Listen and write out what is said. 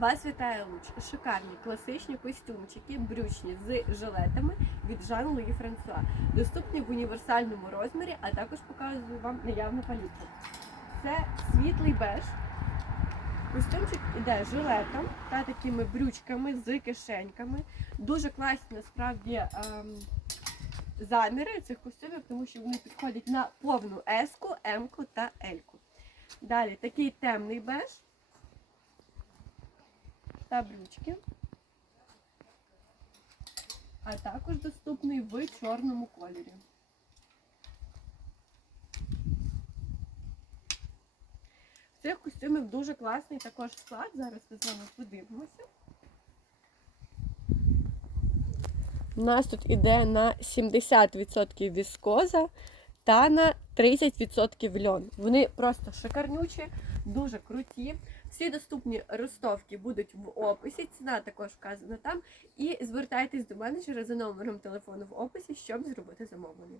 Вас вітає Луч. Шикарні класичні костюмчики, брючні з жилетами від Жан Луї Франсуа. Доступні в універсальному розмірі, а також показую вам наявну палітру. Це світлий беж. Костюмчик іде жилетом та такими брючками з кишеньками. Дуже класні насправді ем, заміри цих костюмів, тому що вони підходять на повну еску, емку та ельку. Далі такий темний беж та. А також доступний в чорному кольорі. В цих костюмів дуже класний також склад. Зараз ми з вами подивимося. У нас тут іде на 70% віскоза та на 30% льон. Вони просто шикарнючі, дуже круті. Всі доступні ростовки будуть в описі. Ціна також вказана там. І звертайтесь до менеджера за номером телефону в описі, щоб зробити замовлення.